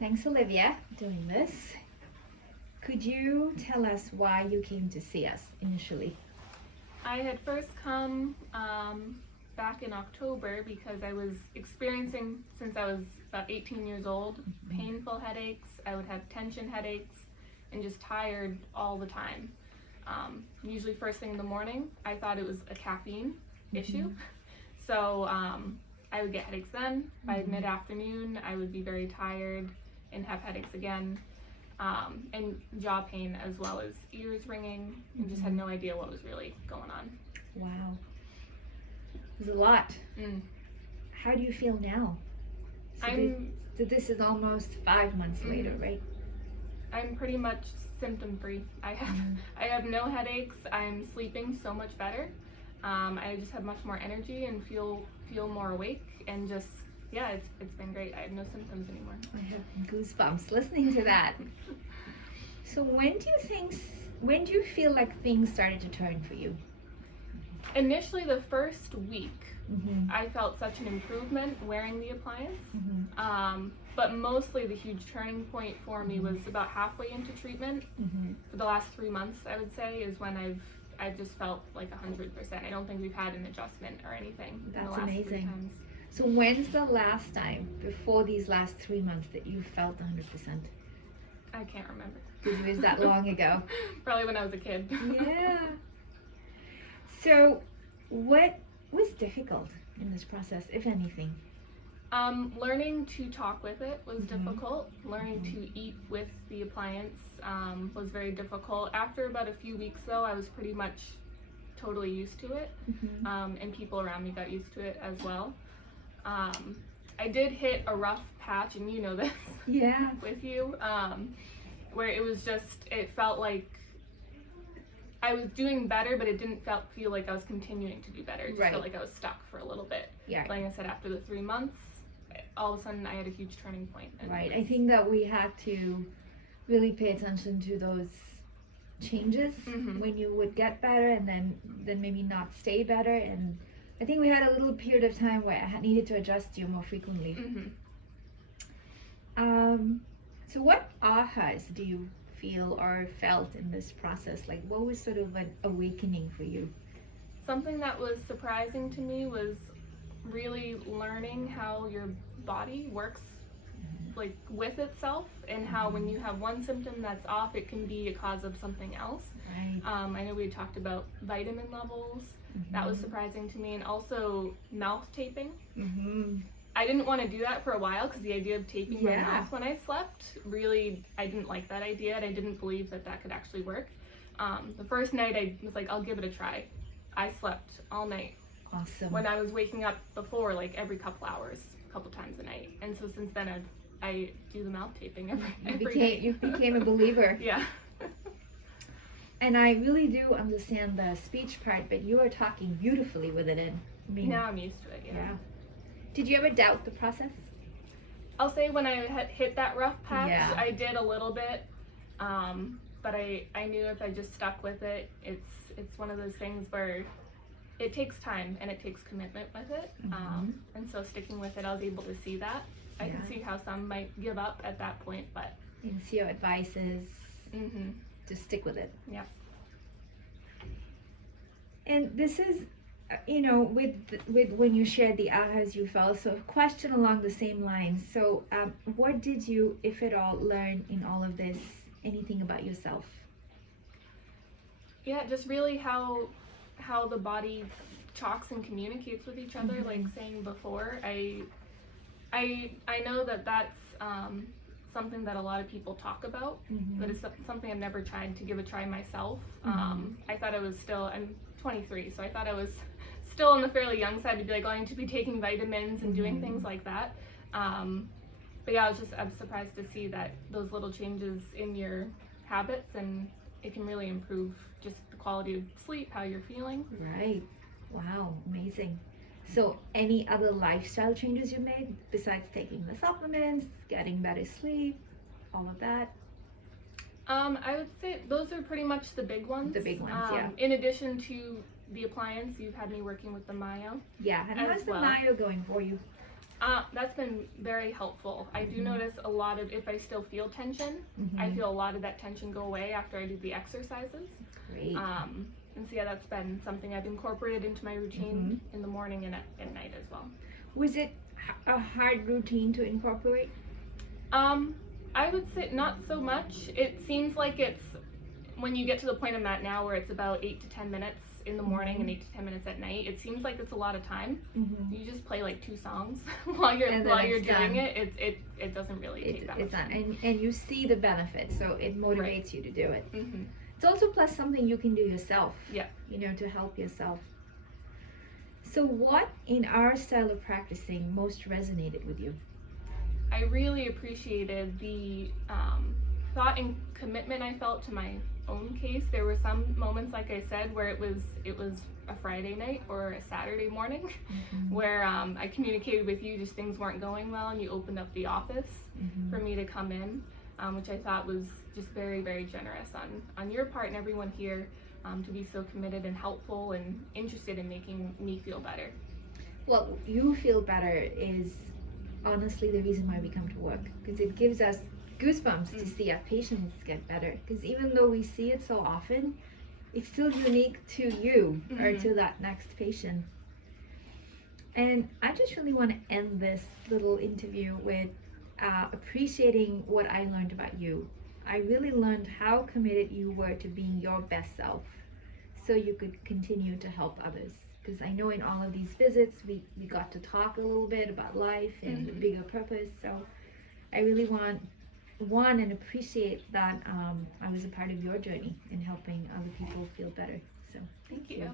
Thanks, Olivia, for doing this. Could you tell us why you came to see us initially? I had first come back in October because I was experiencing, since I was about 18 years old, painful headaches. I would have tension headaches and just tired all the time. Usually first thing in the morning. I thought it was a caffeine issue. So I would get headaches then. By mid-afternoon, I would be very tired and have headaches again. And jaw pain as well as ears ringing, and just had no idea what was really going on. Wow. It was a lot. How do you feel now? So this is almost 5 months later, right? I'm pretty much symptom free. I have no headaches. I'm sleeping so much better. I just have much more energy and feel more awake, and just it's been great. I have no symptoms anymore. I have goosebumps listening to that. So when do you feel like things started to turn for you? Initially, the first week, I felt such an improvement wearing the appliance. But mostly the huge turning point for me was about halfway into treatment. For the last 3 months, I would say, is when I've just felt like 100%. I don't think we've had an adjustment or anything. That's in the last amazing. 3 times. So when's the last time before these last 3 months that you felt 100%? I can't remember. Because it was that long ago. Probably when I was a kid. Yeah. So what was difficult in this process, if anything? Learning to talk with it was difficult. Learning to eat with the appliance was very difficult. After about a few weeks though, I was pretty much totally used to it. And people around me got used to it as well. I did hit a rough patch, and you know this with you, where it felt like I was doing better, but it didn't feel like I was continuing to do better. It just felt like I was stuck for a little bit. Like I said, after the 3 months, all of a sudden I had a huge turning point. Right. I think that we have to really pay attention to those changes when you would get better and then maybe not stay better. And I think we had a little period of time where I needed to adjust you more frequently. So what ahas do you feel or felt in this process? Like, what was sort of an awakening for you? Something that was surprising to me was really learning how your body works like with itself, and how when you have one symptom that's off, it can be a cause of something else. I know we talked about vitamin levels. That was surprising to me, and also mouth taping. I didn't want to do that for a while because the idea of taping my mouth when I slept, really, I didn't like that idea, and I didn't believe that could actually work. The first night I was like, I'll give it a try. I slept all night. Awesome. When I was waking up before, like every couple hours, a couple times a night. And so since then I do the mouth taping every day. You became a believer. Yeah. And I really do understand the speech part, but you are talking beautifully with it in. I mean, now I'm used to it, yeah. Did you ever doubt the process? I'll say when I had hit that rough patch, I did a little bit. But I knew if I just stuck with it, it's one of those things where it takes time and it takes commitment with it. And so sticking with it, I was able to see that. I can see how some might give up at that point, but you can see your advice is to stick with it. Yeah. And this is, with when you shared the ahas you felt, so a question along the same lines. So what did you, if at all, learn in all of this? Anything about yourself? Yeah, just really how the body talks and communicates with each other. Like saying before, I know that's something that a lot of people talk about, but it's something I've never tried to give a try myself. I thought I was still, I'm 23, so I thought I was still on the fairly young side to be like, oh, I need to be taking vitamins and doing things like that. But yeah, I'm surprised to see that those little changes in your habits, and it can really improve just the quality of sleep, how you're feeling. Right. Wow, amazing. So any other lifestyle changes you made besides taking the supplements, getting better sleep, all of that? I would say those are pretty much the big ones. The big ones, yeah. In addition to the appliance, you've had me working with the Mayo. Yeah, and how's the Mayo going for you? That's been very helpful. I do notice a lot of, if I still feel tension, I feel a lot of that tension go away after I do the exercises. Great. And so yeah, that's been something I've incorporated into my routine in the morning and at night as well. Was it a hard routine to incorporate? I would say not so much. It seems like it's, when you get to the point I'm at now where it's about 8 to 10 minutes in the morning and 8 to 10 minutes at night, it seems like it's a lot of time. You just play like 2 songs while you're doing it. It doesn't really take that much time. And you see the benefit, so it motivates you to do it. It's also plus something you can do yourself. Yeah. You know, to help yourself. So what in our style of practicing most resonated with you? I really appreciated the thought and commitment I felt to my own case. There were some moments, like I said, where it was a Friday night or a Saturday morning where I communicated with you, just things weren't going well, and you opened up the office for me to come in, which I thought was just very, very generous on your part and everyone here, to be so committed and helpful and interested in making me feel better. Well, you feel better is honestly the reason why we come to work, because it gives us goosebumps to see our patients get better, because even though we see it so often, it's still unique to you or to that next patient. And I just really want to end this little interview with appreciating what I learned about you. I really learned how committed you were to being your best self so you could continue to help others. Because I know in all of these visits we got to talk a little bit about life and the bigger purpose. So I really want and appreciate that I was a part of your journey in helping other people feel better. So Thank you.